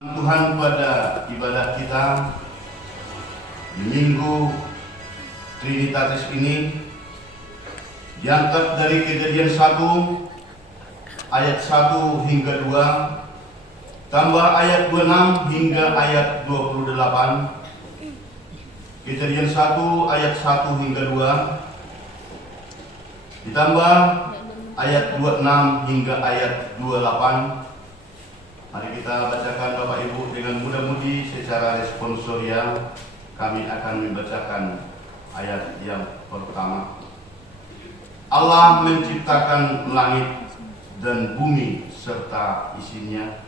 Tuhan pada ibadah kita di Minggu Trinitatis ini diangkat dari Kejadian 1 ayat 1 hingga 2 tambah ayat 26 hingga ayat 28. Kejadian 1 ayat 1 hingga 2 ditambah ayat 26 hingga ayat 28. Mari kita bacakan Bapak Ibu dengan mudah-mudi secara responsorial. Kami akan membacakan ayat yang pertama. Allah menciptakan langit dan bumi serta isinya.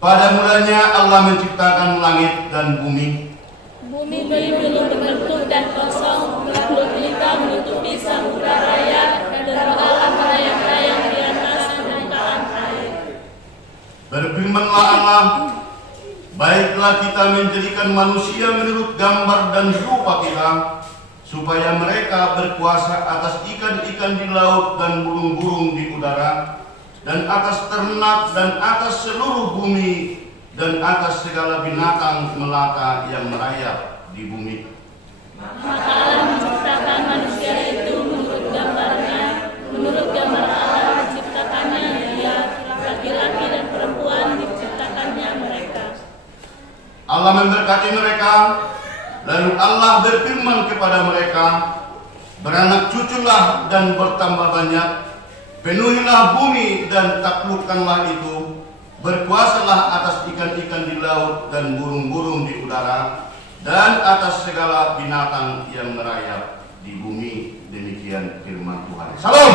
Pada mulanya Allah menciptakan langit dan bumi. Bumi belum terbentuk dan kosong, lalu pelita menutupi samudra raya, dan Allah melayang-layang di atas permukaan air. Berfirmanlah Allah, baiklah kita menjadikan manusia menurut gambar dan rupa kita, supaya mereka berkuasa atas ikan-ikan di laut dan burung-burung di udara, dan atas ternak dan atas seluruh bumi, dan atas segala binatang melata yang merayap di bumi. Maka Allah menciptakan manusia itu menurut gambarnya, menurut gambar Allah menciptakannya dia, laki-laki dan perempuan diciptakannya mereka. Allah memberkati mereka, lalu Allah berfirman kepada mereka, beranak cuculah dan bertambah banyak, penuhilah bumi dan taklukkanlah itu, berkuasalah atas ikan-ikan di laut dan burung-burung di udara, dan atas segala binatang yang merayap di bumi. Demikian firman Tuhan. Salam.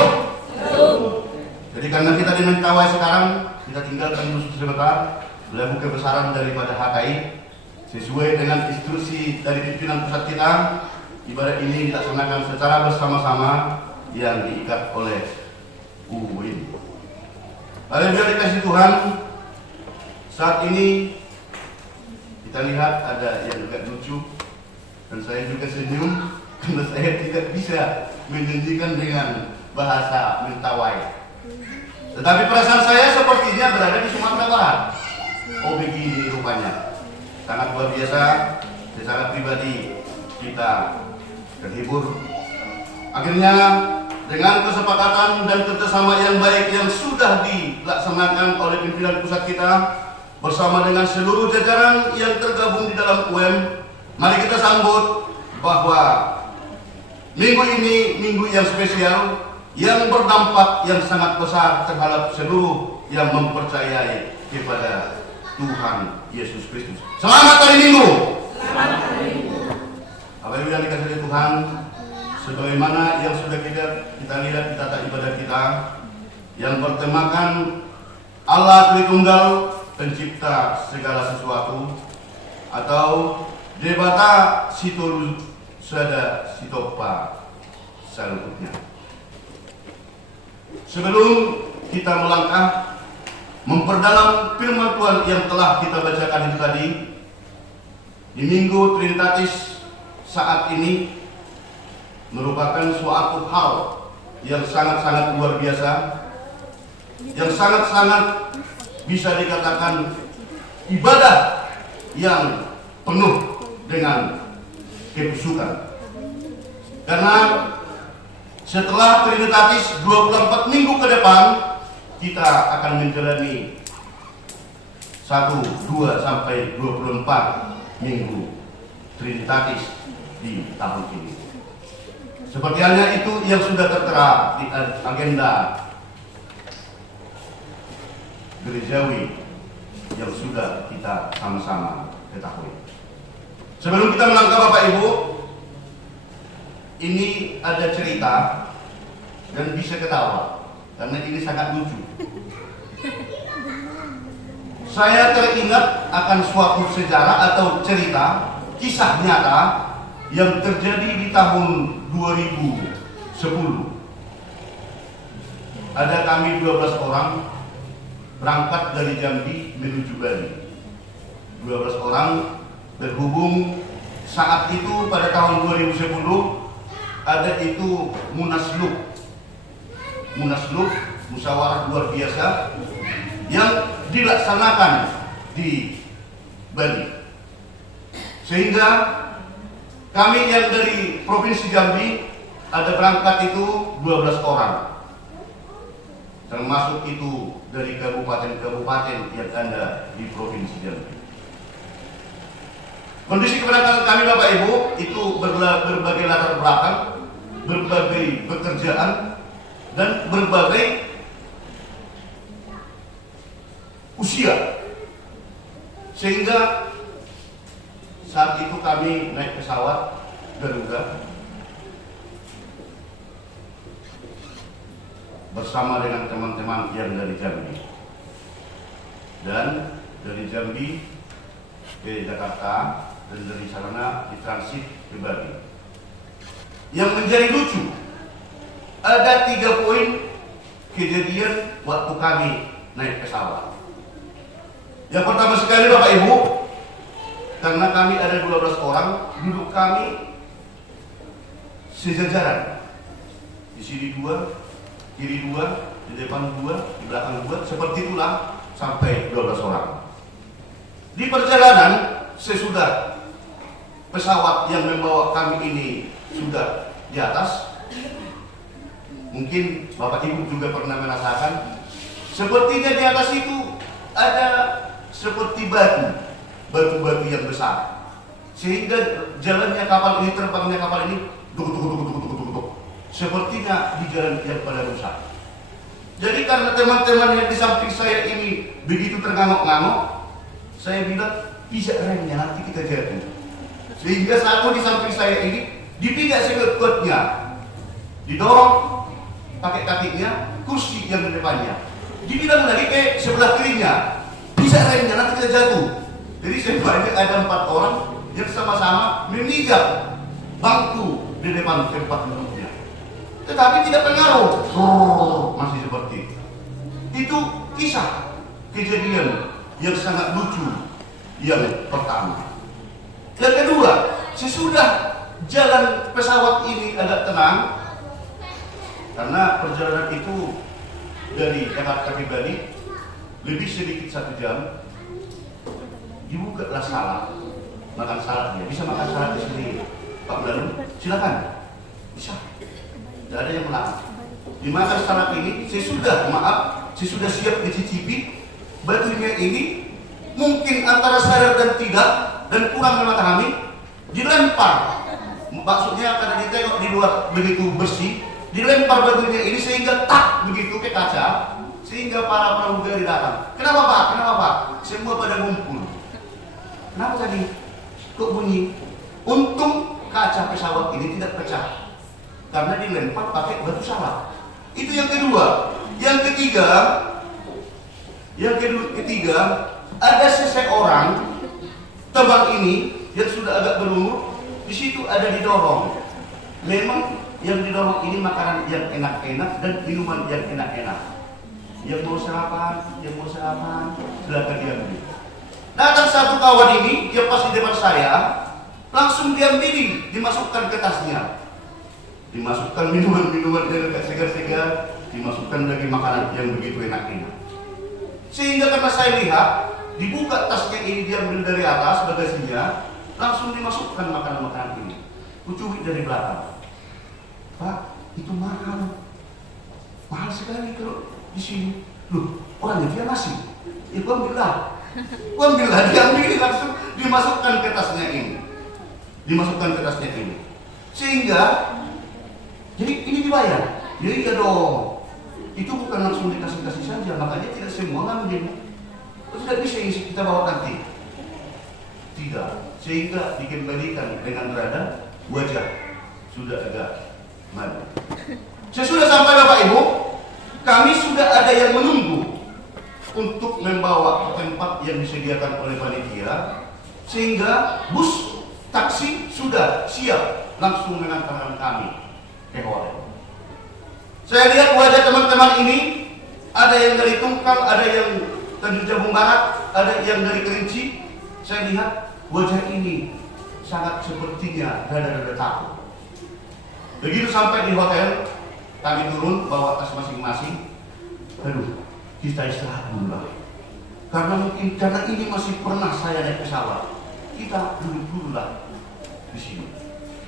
Jadi karena kita dimentawai sekarang, kita tinggalkan dulu sebentar level kebesaran daripada HKI sesuai dengan instruksi dari pimpinan pusat kita. Ibadah ini dilaksanakan secara bersama-sama yang diikat oleh UIN. Haleluya, dikasih Tuhan. Saat ini kita lihat ada yang agak lucu dan saya juga senyum karena saya tidak bisa menjanjikan dengan bahasa Mentawai. Tetapi perasaan saya sepertinya berada di Sumatera Barat. Oh begini rupanya. Sangat luar biasa. Secara pribadi kita terhibur. Akhirnya dengan kesepakatan dan kerjasama yang baik yang sudah dilaksanakan oleh pimpinan pusat kita bersama dengan seluruh jajaran yang tergabung di dalam UM, mari kita sambut bahwa minggu ini minggu yang spesial yang berdampak yang sangat besar terhadap seluruh yang mempercayai kepada Tuhan Yesus Kristus. Selamat hari Minggu. Selamat hari Minggu. Haleluya, dikasihi Tuhan. Sebagaimana yang sudah kita lihat di tata ibadah kita yang bertemakan Allah Tritunggal, pencipta segala sesuatu, atau Debata Situl Sada Sitopa Salutnya. Sebelum kita melangkah memperdalam firman Tuhan yang telah kita bacakan itu tadi di Minggu Trinitatis saat ini merupakan suatu hal yang sangat-sangat luar biasa, yang sangat-sangat bisa dikatakan ibadah yang penuh dengan kebusukan. Karena setelah Trinitatis 24 minggu ke depan, kita akan menjalani 1, 2, sampai 24 minggu Trinitatis di tahun ini. Seperti halnya itu yang sudah tertera di agenda gerejawi yang sudah kita sama-sama ketahui. Sebelum kita melangkah Bapak Ibu, ini ada cerita dan bisa ketawa karena ini sangat lucu. Saya teringat akan suatu sejarah atau cerita kisah nyata yang terjadi di tahun 2010. Ada kami 12 orang berangkat dari Jambi menuju Bali. 12 orang berhubung saat itu pada tahun 2010 ada itu Munaslup, musyawarah luar biasa yang dilaksanakan di Bali. Sehingga kami yang dari Provinsi Jambi ada berangkat itu 12 orang. Termasuk itu dari kabupaten-kabupaten yang ada di Provinsi Jambi. Kondisi keberangkatan kami Bapak Ibu itu berbagai latar belakang, berbagai pekerjaan, dan berbagai usia. Sehingga saat itu kami naik pesawat Garuda bersama dengan teman-teman yang dari Jambi, dan dari Jambi ke Jakarta, dan dari sana ditransit ke Bali. Yang menjadi lucu, ada 3 poin kejadian waktu kami naik pesawat. Yang pertama sekali Bapak Ibu, karena kami ada 12 orang, duduk kami sejajaran. Di sini 2, kiri 2, di depan 2, di belakang 2, seperti itulah sampai 12 orang. Di perjalanan sesudah pesawat yang membawa kami ini sudah di atas, mungkin Bapak Ibu juga pernah merasakan, sepertinya di atas itu ada seperti batu-batu yang besar, sehingga jalannya kapal ini, terbangnya kapal ini duk, sepertinya di jalan yang pada rusak. Jadi karena teman-teman yang di samping saya ini begitu terngangok-ngangok, saya bilang bisa remnya nanti kita jatuh. Sehingga satu di samping saya ini dipijak sekuat-kuatnya, didorong pakai kakinya kursi yang di depannya, dibilang lagi ke sebelah kirinya, bisa remnya nanti kita jatuh. Jadi sebenarnya ada 4 orang yang sama-sama memijak bangku di depan tempat duduknya, tetapi tidak pengaruh, masih seperti itu. Itu kisah kejadian yang sangat lucu yang pertama. Yang kedua, sesudah jalan pesawat ini agak tenang, karena perjalanan itu dari Jakarta ke Bali lebih sedikit 1 jam, dibukalah salad, makan saladnya. Bisa makan salad di sini, Pak Belalu, silakan, bisa. Tidak ada yang melarang. Dimakan salad ini, sesudah siap dicicipi, batunya ini mungkin antara sadar dan tidak, dan kurang memahami, dilempar. Maksudnya karena ditengok di luar begitu bersih, dilempar batunya ini sehingga tak begitu ke kaca, sehingga para pramugari datang. Kenapa Pak? Kenapa Pak? Semua pada ngumpul. Kenapa tadi? Kok bunyi? Untung kaca pesawat ini tidak pecah, karena dilempar pakai batu salad. Itu yang kedua. Yang ketiga, ada seseorang teman ini yang sudah agak berumur, di situ ada didorong. Memang yang didorong ini makanan yang enak-enak dan minuman yang enak-enak. Yang mau sarapan, silakan diambil. Datang satu kawan ini, dia pas di depan saya, langsung diambil, dimasukkan ke tasnya. Dimasukkan minuman-minuman yang agak segar-segar, dimasukkan lagi makanan yang begitu enak-enak. Sehingga karena saya lihat, dibuka tasnya ini, diambil dari atas bagasinya, langsung dimasukkan makanan-makanan ini. Kucubit dari belakang. Pak, itu mahal sekali kalau di sini. Loh, orangnya dia ngasih. Ya gua ambillah, diambil langsung dimasukkan ke tasnya ini. Sehingga, jadi ini dibayar. Ya iya dong. Itu bukan langsung dikasih-kasih saja, makanya tidak semua ngambil. Tidak bisa kita bawa nanti. Tidak, sehingga dikembalikan dengan berada wajah sudah agak malu. Sesudah sampai Bapak Ibu, kami sudah ada yang menunggu untuk membawa ke tempat yang disediakan oleh panitia, sehingga bus taksi sudah siap langsung mengantarkan kami ke hotel. Saya lihat wajah teman-teman ini, ada yang dari Tungkal, ada yang dari Jambung Barat, ada yang dari Kerinci. Saya lihat wajah ini sangat sepertinya rada-rada takut. Begitu sampai di hotel, kami turun bawa tas masing-masing. Aduh, kita istirahat dulu lah. karena ini masih pernah saya naik pesawat, kita duduk dulu lah di sini.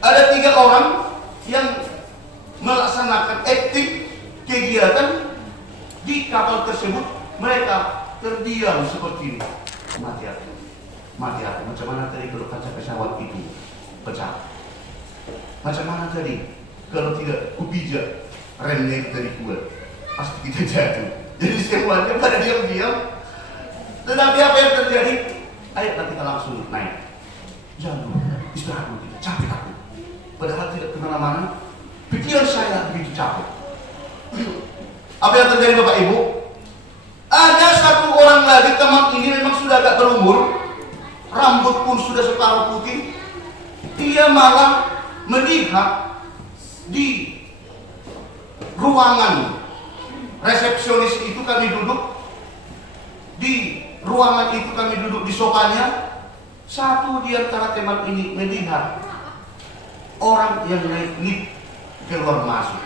Ada 3 orang yang melaksanakan aktif kegiatan di kapal tersebut. Mereka terdiam seperti ini. Mati hati. Macam mana tadi kalau kaca pesawat itu pecah? Macam mana tadi kalau tidak kupijak remnya itu dari kuat? Pasti kita jatuh. Jadi semuanya pada diam-diam. Tetapi apa yang terjadi? Ayo kita langsung naik. Jangan dulu, istirahat dulu kita. Capek aku. Padahal tidak kemana-mana. Pikiran saya begitu capek. Apa yang terjadi Bapak Ibu? Ada 1 orang lagi, teman ini memang sudah agak berumur, rambut pun sudah separuh putih. Dia malah melihat di ruangan resepsionis itu kami duduk, di ruangan itu kami duduk di sofanya. Satu di antara teman ini melihat orang yang naik lift keluar masuk.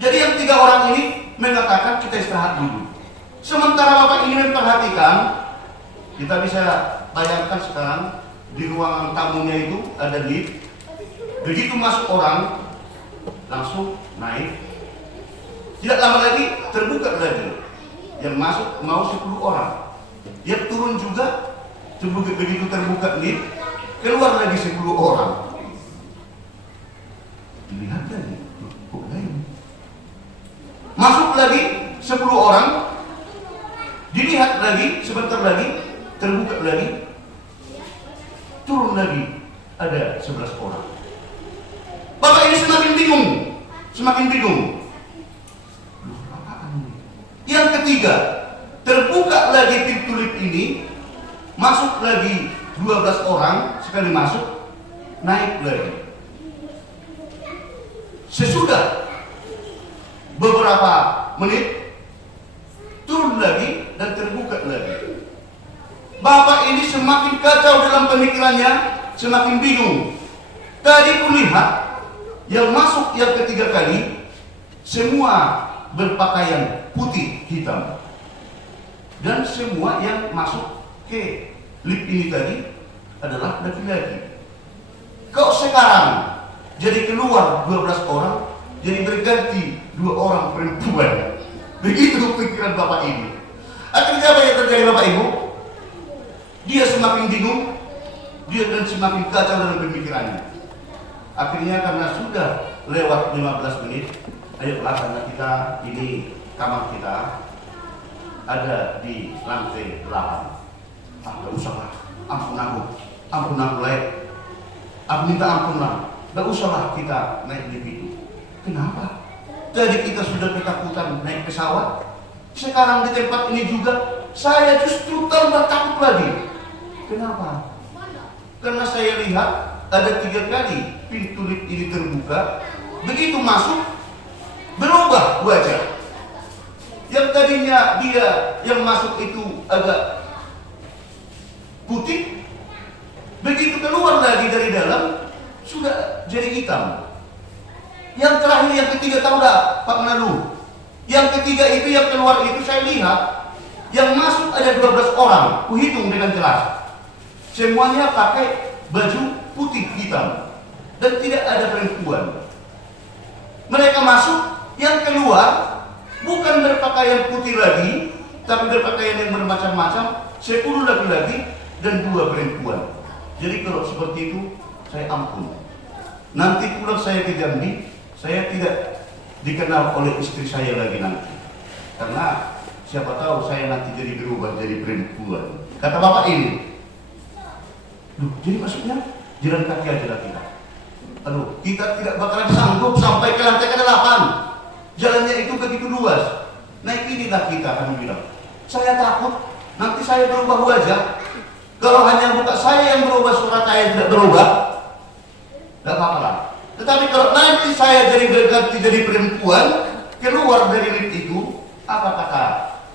Jadi yang 3 orang ini mengatakan kita istirahat dulu. Sementara Bapak ini memperhatikan, kita bisa bayangkan sekarang di ruangan tamunya itu ada lift. Begitu masuk orang, langsung naik. Tidak lama lagi terbuka lagi. Yang masuk mau 10 orang. Yang turun juga, begitu terbuka lift, keluar lagi 10 orang. Lihat lagi, kok lain. Masuk lagi 10 orang, dilihat lagi, sebentar lagi, terbuka lagi, turun lagi, ada 11 orang. Bapak ini semakin bingung. Loh, apaan ini? Yang ketiga, terbuka lagi pintu lift ini, masuk lagi 12 orang, sekali masuk, naik lagi. Sesudah beberapa menit, turun lagi dan terbuka lagi. Bapak ini semakin kacau dalam pemikirannya, semakin bingung. Tadi kulihat yang masuk yang ketiga kali semua berpakaian putih hitam, dan semua yang masuk ke lift ini tadi adalah laki-laki. Kok sekarang jadi keluar 12 orang, jadi berganti 2 orang perempuan? Begitu pikiran Bapak ini. Akhirnya apa yang terjadi Bapak Ibu? Dia semakin bingung, dia dan semakin kacau dalam pemikirannya. Akhirnya karena sudah lewat 15 menit, ayolah, karena kita ini kamar kita ada di lantai 8. Gak usah lah, ampun aku layak. Aku minta ampun lah, gak usah lah kita naik lift itu. Kenapa? Tadi kita sudah ketakutan naik pesawat, sekarang di tempat ini juga saya justru tambah takut lagi. Kenapa? Karena saya lihat ada 3 kali pintu lift ini terbuka. Begitu masuk, berubah wajah. Yang tadinya dia yang masuk itu agak putih, begitu keluar lagi dari dalam sudah jadi hitam. Yang terakhir, yang ketiga, tahu tak Pak Menalu? Yang ketiga itu yang keluar itu saya lihat, yang masuk ada 12 orang, kuhitung dengan jelas. Semuanya pakai baju putih hitam dan tidak ada perempuan. Mereka masuk, yang keluar bukan berpakaian putih lagi, tapi berpakaian yang bermacam-macam, 10 laki-laki dan 2 perempuan. Jadi kalau seperti itu, saya ampun. Nanti pulang saya ke Jambi, saya tidak dikenal oleh istri saya lagi nanti. Karena siapa tahu saya nanti jadi berubah jadi perempuan. Kata bapak ini. Loh, jadi maksudnya jalan kaki aja lah kita. Aduh, kita tidak bakalan sanggup sampai ke lantai ke-8. Jalannya itu begitu luas. Naik inilah kita, kami bilang. Saya takut nanti saya berubah wajah. Kalau hanya bukan saya yang berubah, surat saya tidak berubah, tidak apa-apa lah. Tetapi kalau nanti saya jadi berganti jadi perempuan, keluar dari lift itu, apa kata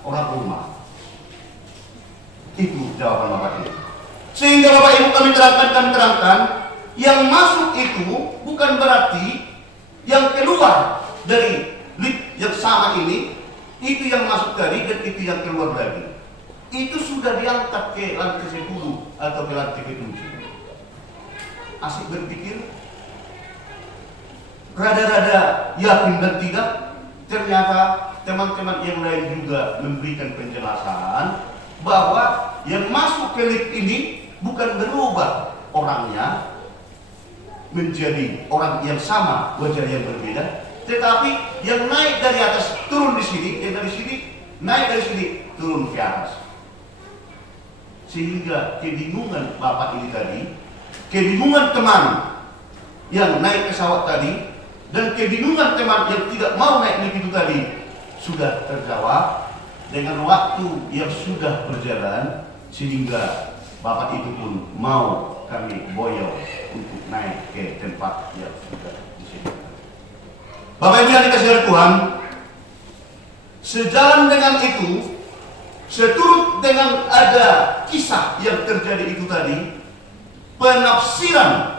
orang rumah? Itu jawaban bapak ini. Sehingga bapak ibu kami terangkan, yang masuk itu bukan berarti yang keluar dari lift yang sama ini Itu yang masuk tadi dan itu yang keluar lagi. Itu sudah diangkat ke lantai ke-10 atau ke lantai ke-7. Asik berpikir? Rada-rada yakin dan tidak? Ternyata teman-teman yang lain juga memberikan penjelasan bahwa yang masuk ke lift ini bukan berubah orangnya menjadi orang yang sama, wajah yang berbeda, tetapi yang naik dari atas turun di sini, yang dari sini naik dari sini turun ke atas. Sehingga kebingungan bapak ini tadi, kebingungan teman yang naik pesawat tadi, dan kebingungan teman yang tidak mau naik lift itu tadi sudah terjawab dengan waktu yang sudah berjalan, sehingga bapak itu pun mau kami boyong untuk naik ke tempat yang sudah disediakan. Bapak Ibu yang dikasihi oleh Tuhan, sejalan dengan itu, seturut dengan ada kisah yang terjadi itu tadi, penafsiran,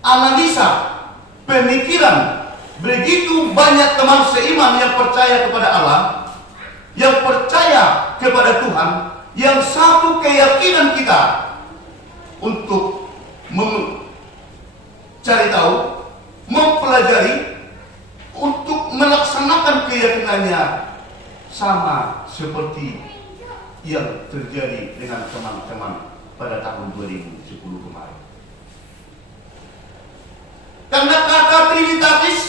analisa, pemikiran begitu banyak teman seiman yang percaya kepada Allah, yang percaya kepada Tuhan, yang satu keyakinan kita untuk mencari tahu, mempelajari, untuk melaksanakan keyakinannya sama seperti yang terjadi dengan teman-teman pada tahun 2010 kemarin. Karena kata Trinitatis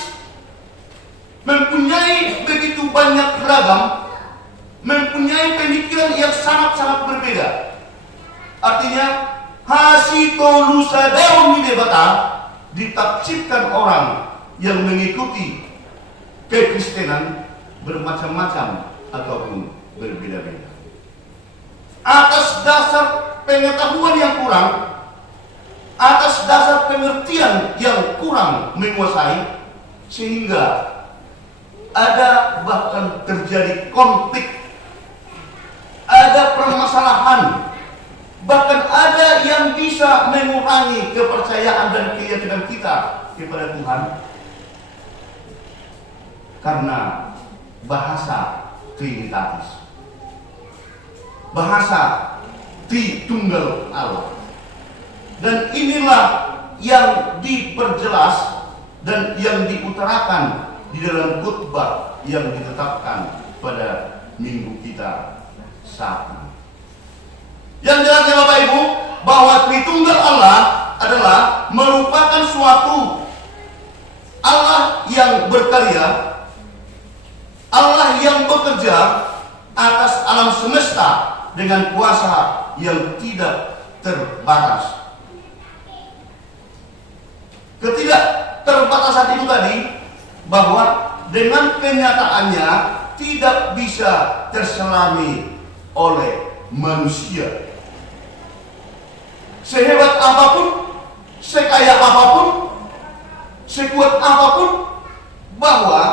mempunyai begitu banyak ragam, mempunyai pemikiran yang sangat-sangat berbeda. Artinya, hasitolusa daun debata ditafsirkan orang yang mengikuti kekristenan bermacam-macam ataupun berbeda-beda. Atas dasar pengetahuan yang kurang, atas dasar pengertian yang kurang menguasai, sehingga ada bahkan terjadi konflik, ada permasalahan, bahkan ada yang bisa mengurangi kepercayaan dan keyakinan kita kepada Tuhan karena bahasa Trinitatis, bahasa Tritunggal Allah. Dan inilah yang diperjelas dan yang diutarakan di dalam khutbah yang ditetapkan pada minggu kita saat ini. Yang jelasnya Bapak Ibu, bahwa Tritunggal Allah adalah merupakan suatu Allah yang berkarya, Allah yang bekerja atas alam semesta dengan kuasa yang tidak terbatas. Ketidakterbatasan itu tadi, bahwa dengan kenyataannya tidak bisa terselami oleh manusia. Sehebat apapun, sekaya apapun, sekuat apapun, bahwa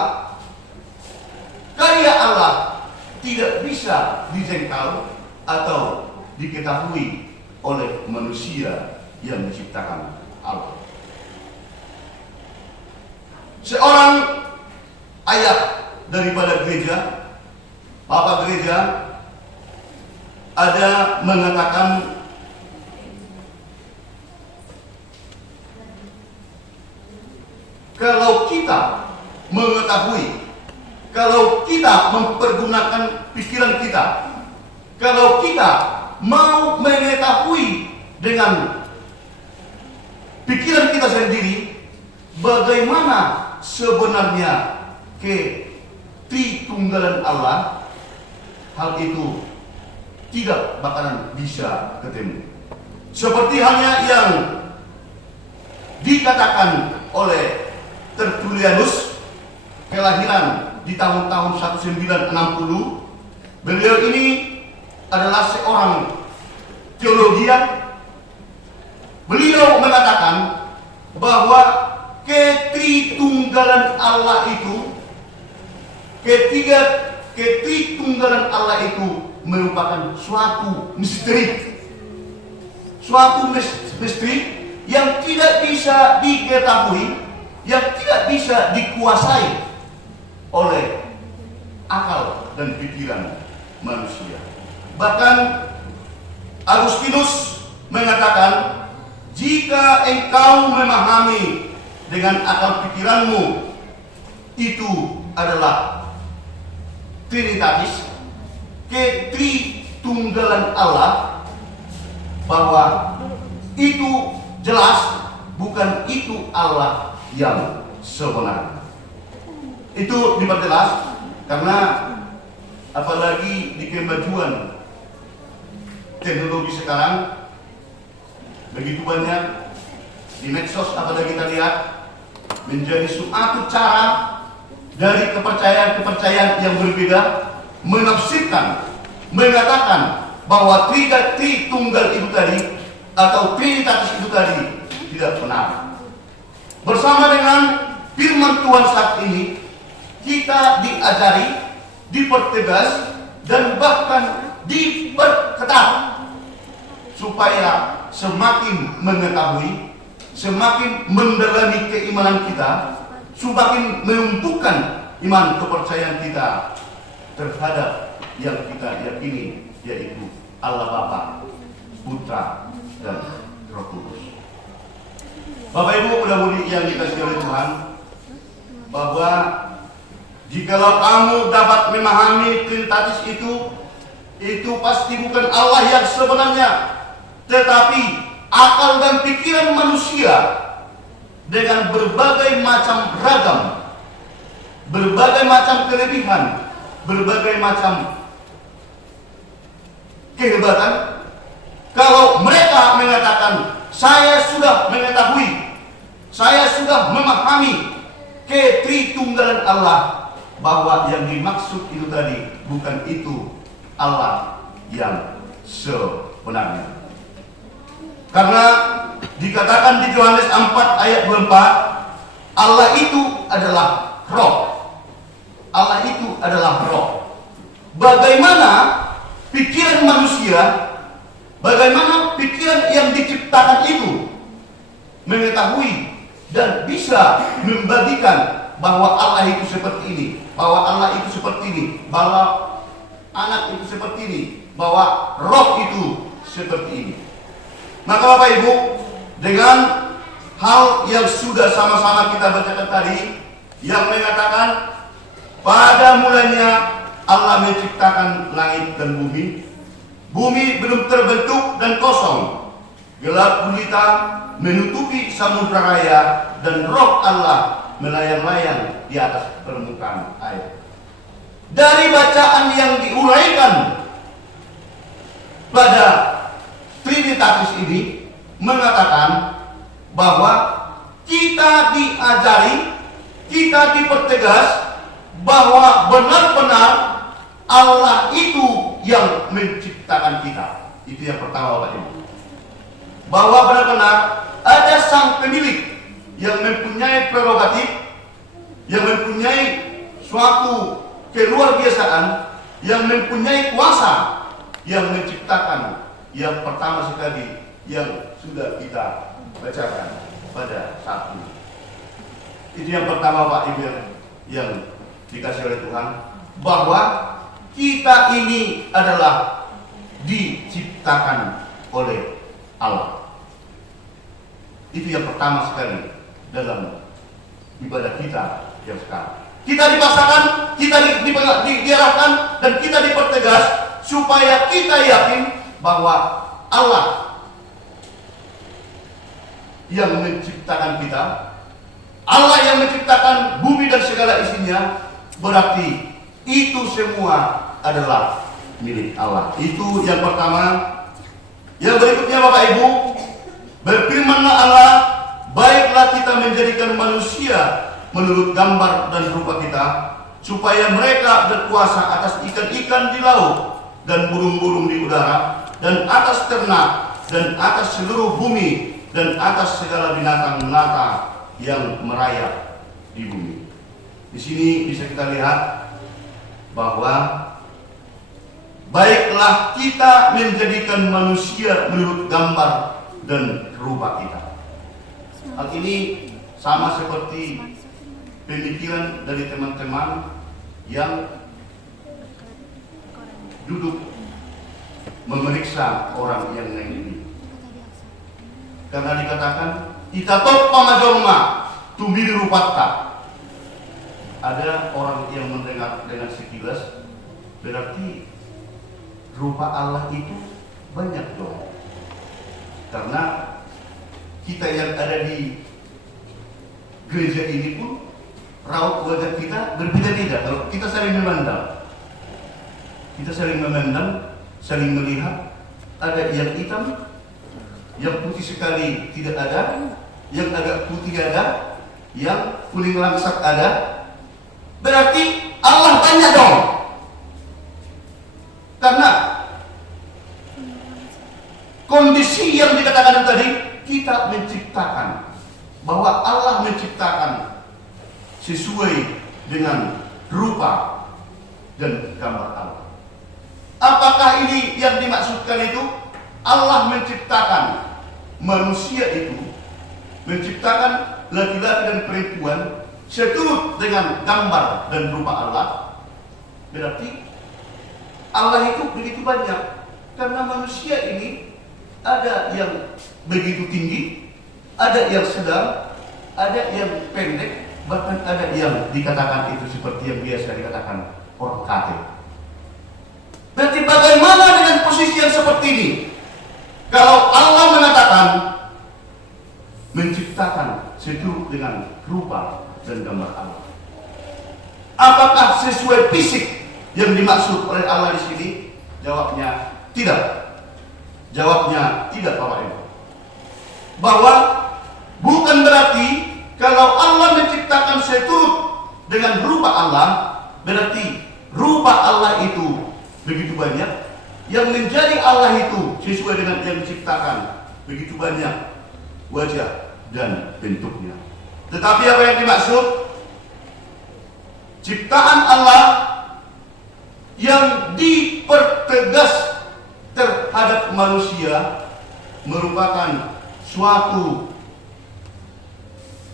karya Allah tidak bisa dijangkau atau diketahui oleh manusia yang diciptakan Allah. Seorang ayah daripada gereja, Bapak gereja, ada mengatakan kalau kita mengetahui, kalau kita mempergunakan pikiran kita, kalau kita mau mengetahui dengan pikiran kita sendiri bagaimana sebenarnya ketritunggalan Allah, hal itu tidak bakalan bisa ketemu. Seperti halnya yang dikatakan oleh Tertullianus, kelahiran di tahun-tahun 1960. Beliau ini adalah seorang teologian. Beliau mengatakan bahwa ketritunggalan Allah itu, ketritunggalan Allah itu merupakan suatu misteri. Suatu misteri yang tidak bisa diketahui, yang tidak bisa dikuasai oleh akal dan pikiran manusia. Bahkan Agustinus mengatakan, jika engkau memahami dengan akal pikiranmu itu adalah Trinitatis, ketritunggalan Allah, bahwa itu jelas bukan itu Allah yang sebenarnya. Itu diperjelas karena apalagi di kemajuan teknologi sekarang begitu banyak di medsos, apalagi kita lihat menjadi suatu cara dari kepercayaan-kepercayaan yang berbeda menafsirkan, mengatakan bahwa Tritunggal itu tadi atau Trinitatis itu tadi tidak benar. Bersama dengan firman Tuhan saat ini, kita diajari, dipertegas, dan bahkan diperketat supaya semakin mengetahui, semakin mendalami keimanan kita, semakin menumbuhkan iman kepercayaan kita terhadap yang kita yakini, yaitu Allah Bapa, Putra, dan Roh Kudus. Bapak Ibu mudah-mudahan yang dikasihi oleh Tuhan, bahwa jikalau kamu dapat memahami Trinitatis itu pasti bukan Allah yang sebenarnya, tetapi akal dan pikiran manusia dengan berbagai macam ragam, berbagai macam kelebihan, berbagai macam kehebatan. Kalau mereka mengatakan, saya sudah mengetahui, saya sudah memahami ketritunggalan Allah, bahwa yang dimaksud itu tadi bukan itu Allah yang sebenarnya. Karena dikatakan di Yohanes 4 ayat 24, Allah itu adalah roh. Allah itu adalah roh. Bagaimana pikiran manusia, bagaimana pikiran yang diciptakan itu mengetahui dan bisa membagikan bahwa Allah itu seperti ini, bahwa Allah itu seperti ini, bahwa anak itu seperti ini, bahwa roh itu seperti ini. Maka Bapak Ibu, dengan hal yang sudah sama-sama kita bacakan tadi, yang mengatakan pada mulanya Allah menciptakan langit dan bumi. Bumi belum terbentuk dan kosong, gelap gulita menutupi samudra raya, dan roh Allah melayang-layang di atas permukaan air. Dari bacaan yang diuraikan pada Trinitatis ini mengatakan bahwa kita diajari, kita dipertegas bahwa benar-benar Allah itu yang menciptakan kita. Itu yang pertama Bapak Ibu. Bahwa benar-benar ada sang pemilik yang mempunyai prerogatif, yang mempunyai suatu keluarbiasaan, yang mempunyai kuasa, yang menciptakan yang pertama sekali yang sudah kita bacakan pada saat ini. Itu yang pertama Pak Ibu yang dikasih oleh Tuhan, bahwa kita ini adalah diciptakan oleh Allah. Itu yang pertama sekali dalam ibadah kita yang sekarang. Kita dipaksakan, kita diarahkan, dan kita dipertegas supaya kita yakin bahwa Allah yang menciptakan kita, Allah yang menciptakan bumi dan segala isinya, berarti itu semua adalah milik Allah. Itu yang pertama. Yang berikutnya Bapak Ibu, berfirmanlah Allah, baiklah kita menjadikan manusia menurut gambar dan rupa kita, supaya mereka berkuasa atas ikan-ikan di laut dan burung-burung di udara, dan atas ternak, dan atas seluruh bumi, dan atas segala binatang melata yang merayap di bumi. Di sini bisa kita lihat bahwa baiklah kita menjadikan manusia menurut gambar dan rupa kita. Hal ini sama seperti pemikiran dari teman-teman yang duduk memeriksa orang yang lain ini. Karena dikatakan itatok pamajolma tumiru patta. Ada orang yang mendengar dengan sekilas, berarti rupa Allah itu banyak dong. Karena kita yang ada di gereja ini pun raut wajah kita berbeda-beda. Kalau kita saling memandang, saling melihat, ada yang hitam, yang putih sekali tidak ada, yang agak putih ada, yang kuning langsat ada. Berarti Allah banyak dong. Karena kondisi yang dikatakan tadi, kita menciptakan, bahwa Allah menciptakan sesuai dengan rupa dan gambar Allah. Apakah ini yang dimaksudkan itu? Allah menciptakan manusia itu, menciptakan laki-laki dan perempuan seturut dengan gambar dan rupa Allah. Berarti Allah itu begitu banyak. Karena manusia ini ada yang begitu tinggi, ada yang sedang, ada yang pendek, bahkan ada yang dikatakan itu seperti yang biasa dikatakan orang kate. Berarti bagaimana dengan posisi yang seperti ini? Kalau Allah mengatakan menciptakan seturut dengan rupa dan gambar Allah, apakah sesuai fisik yang dimaksud oleh Allah di sini? Jawabnya tidak. Jawabnya tidak, Bapak Ibu. Bahwa bukan berarti kalau Allah menciptakan seturut dengan rupa Allah, berarti rupa Allah itu begitu banyak, yang menjadi Allah itu sesuai dengan yang diciptakan begitu banyak wajah dan bentuknya. Tetapi apa yang dimaksud? Ciptaan Allah yang dipertegas terhadap manusia merupakan suatu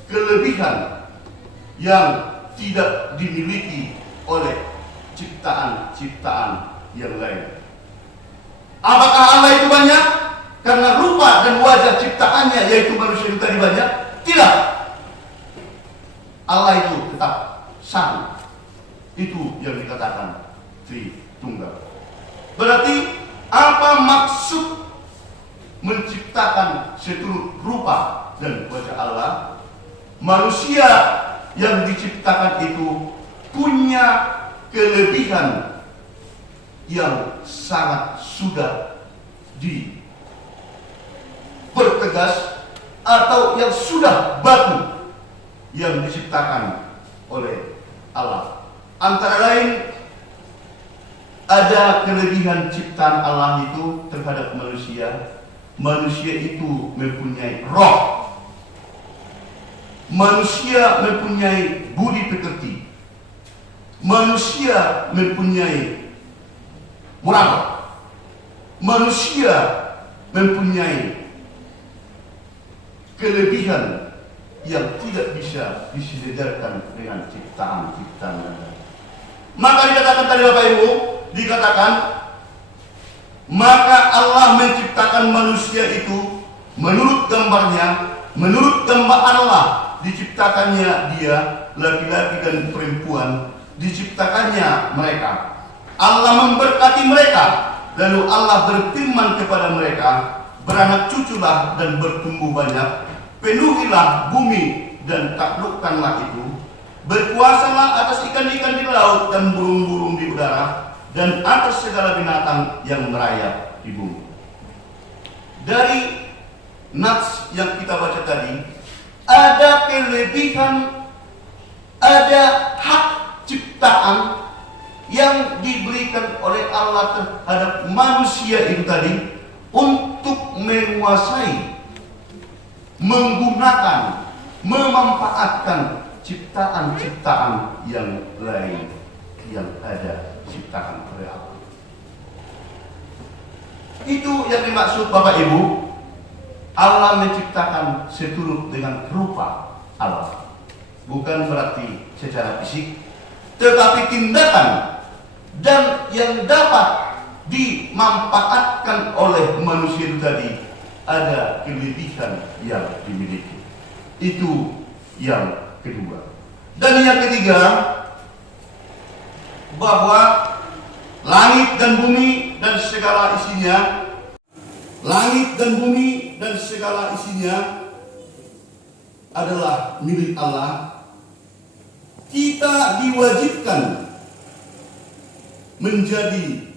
kelebihan yang tidak dimiliki oleh ciptaan-ciptaan yang lain. Apakah Allah itu banyak? Karena rupa dan wajah ciptaannya, yaitu manusia itu tadi banyak? Tidak. Allah itu tetap satu. Itu yang dikatakan Tritunggal. Berarti apa maksud menciptakan seturut rupa dan wajah Allah? Manusia yang diciptakan itu punya kelebihan yang sangat sudah dipertegas atau yang sudah baku yang diciptakan oleh Allah. Antara lain, ada kelebihan ciptaan Allah itu terhadap manusia. Manusia itu mempunyai roh. Manusia mempunyai budi pekerti. Manusia mempunyai moral. Manusia mempunyai kelebihan yang tidak bisa disedarkan dengan ciptaan-ciptaan yang lain. Maka dikatakan tadi Bapak Ibu, dikatakan maka Allah menciptakan manusia itu menurut gambarnya, menurut gambar Allah diciptakannya dia, laki-laki dan perempuan, diciptakannya mereka. Allah memberkati mereka, lalu Allah berfirman kepada mereka, beranak cuculah dan bertumbuh banyak, penuhilah bumi dan taklukkanlah itu, berkuasalah atas ikan-ikan di laut dan burung-burung di udara, dan atas segala binatang yang merayap di bumi. Dari nats yang kita baca tadi, ada kelebihan, ada hak ciptaan yang diberikan oleh Allah terhadap manusia itu tadi untuk menguasai, menggunakan, memanfaatkan ciptaan-ciptaan yang lain yang ada ciptaan oleh Allah. Itu yang dimaksud Bapak Ibu, Allah menciptakan seturut dengan rupa Allah. Bukan berarti secara fisik, tetapi tindakan dan yang dapat dimanfaatkan oleh manusia itu tadi, ada kelebihan yang dimiliki. Itu yang kedua. Dan yang ketiga, bahwa langit dan bumi dan segala isinya, langit dan bumi dan segala isinya adalah milik Allah. Kita diwajibkan menjadi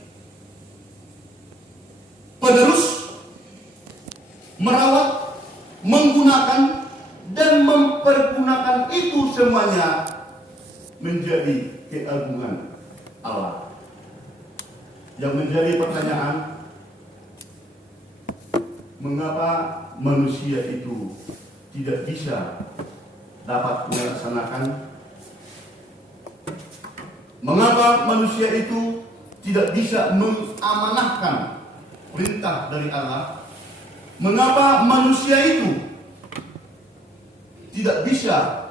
penerus, merawat, menggunakan, dan mempergunakan itu semuanya menjadi keagungan Allah. Yang menjadi pertanyaan, mengapa manusia itu tidak bisa dapat melaksanakan? Mengapa manusia itu tidak bisa mengamanahkan perintah dari Allah? Mengapa manusia itu tidak bisa,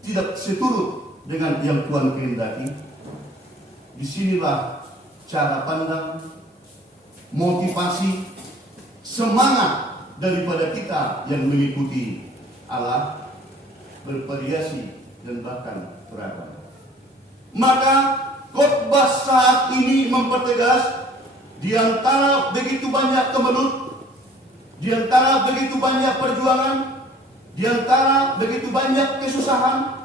tidak seturut dengan yang Tuhan kehendaki? Disinilah cara pandang, motivasi, semangat daripada kita yang mengikuti Allah bervariasi dan bahkan beragam. Maka khotbah saat ini mempertegas, di antara begitu banyak kemelut, di antara begitu banyak perjuangan, di antara begitu banyak kesusahan,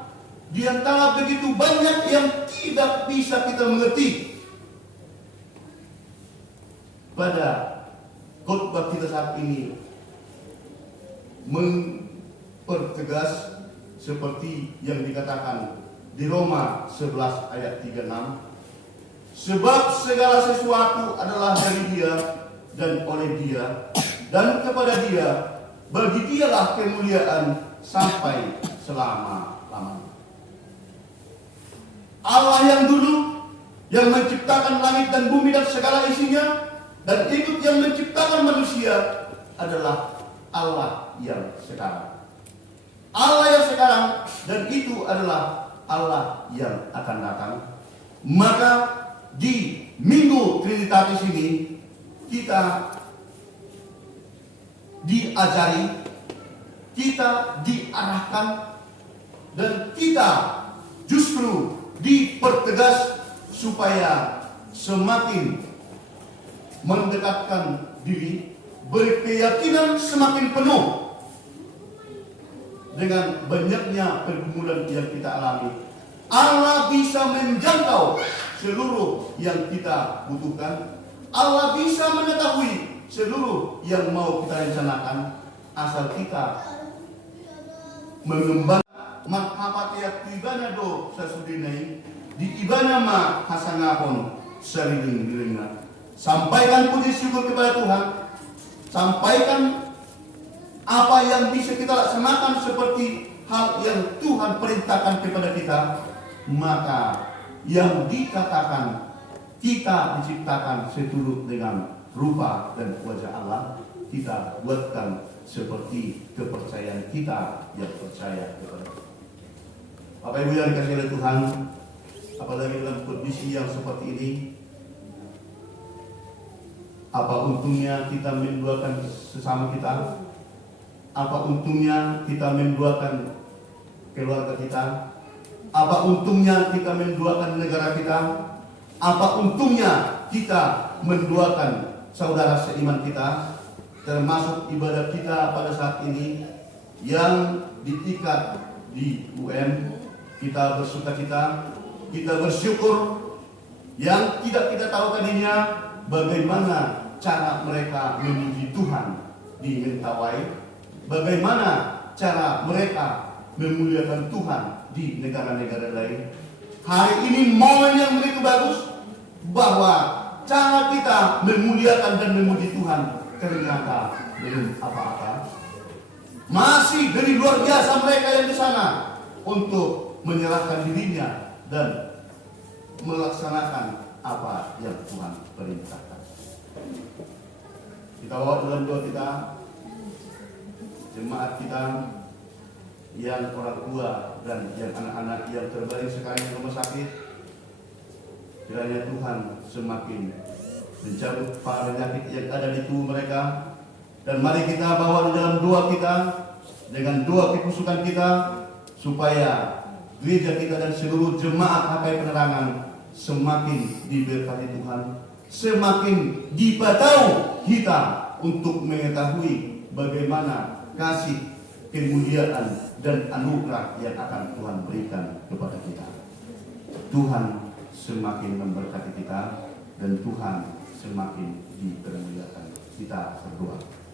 di antara begitu banyak yang tidak bisa kita mengerti, pada khotbah kita saat ini mempertegas seperti yang dikatakan di Roma 11 ayat 36, sebab segala sesuatu adalah dari Dia dan oleh Dia dan kepada Dia, bagi Dialah kemuliaan sampai selama-lamanya. Allah yang dulu, yang menciptakan langit dan bumi dan segala isinya, dan ikut yang menciptakan manusia, adalah Allah yang sekarang. Allah yang sekarang, dan itu adalah Allah yang akan datang. Maka di Minggu Trinitatis ini kita diajari, kita diarahkan, dan kita justru dipertegas supaya semakin mendekatkan diri, berkeyakinan semakin penuh dengan banyaknya pergumulan yang kita alami. Allah bisa menjangkau seluruh yang kita butuhkan. Allah bisa mengetahui seluruh yang mau kita rencanakan, asal kita mengembangkan makhapat ibana do sasudinai di ibana ma hasangapon sarideng direngat. Sampaikan puji syukur kepada Tuhan, sampaikan apa yang bisa kita laksanakan seperti hal yang Tuhan perintahkan kepada kita. Maka yang dikatakan kita diciptakan seturut dengan rupa dan wajah Allah, kita buatkan seperti kepercayaan kita yang percaya kepada Tuhan. Bapak Ibu yang dikasihi oleh Tuhan, apalagi dalam kondisi yang seperti ini, apa untungnya kita mendoakan sesama kita? Apa untungnya kita mendoakan keluarga kita? Apa untungnya kita mendoakan negara kita? Apa untungnya kita mendoakan saudara seiman kita? Termasuk ibadah kita pada saat ini yang diikat di UN. Kita bersukacita, kita bersyukur. Yang tidak kita tahu tadinya bagaimana cara mereka memuji Tuhan di Mentawai, bagaimana cara mereka memuliakan Tuhan di negara-negara lain. Hari ini momen yang begitu bagus bahwa cara kita memuliakan dan memuji Tuhan ternyata belum apa-apa. Masih dari luar biasa mereka yang di sana untuk menyerahkan dirinya dan melaksanakan apa yang Tuhan perintahkan. Kita bawa dalam doa kita, jemaat kita yang orang tua dan yang anak-anak yang terbaring sekarang di rumah sakit, kiranya Tuhan semakin mencabut penyakit yang ada di tubuh mereka. Dan mari kita bawa di dalam doa kita, dengan doa kekusukan kita, supaya gereja kita dan seluruh jemaat HKI Penerangan semakin diberkati Tuhan, semakin dipatau kita untuk mengetahui bagaimana kasih, kemuliaan, dan anugerah yang akan Tuhan berikan kepada kita. Tuhan semakin memberkati kita dan Tuhan semakin dipermuliakan. Kita berdoa.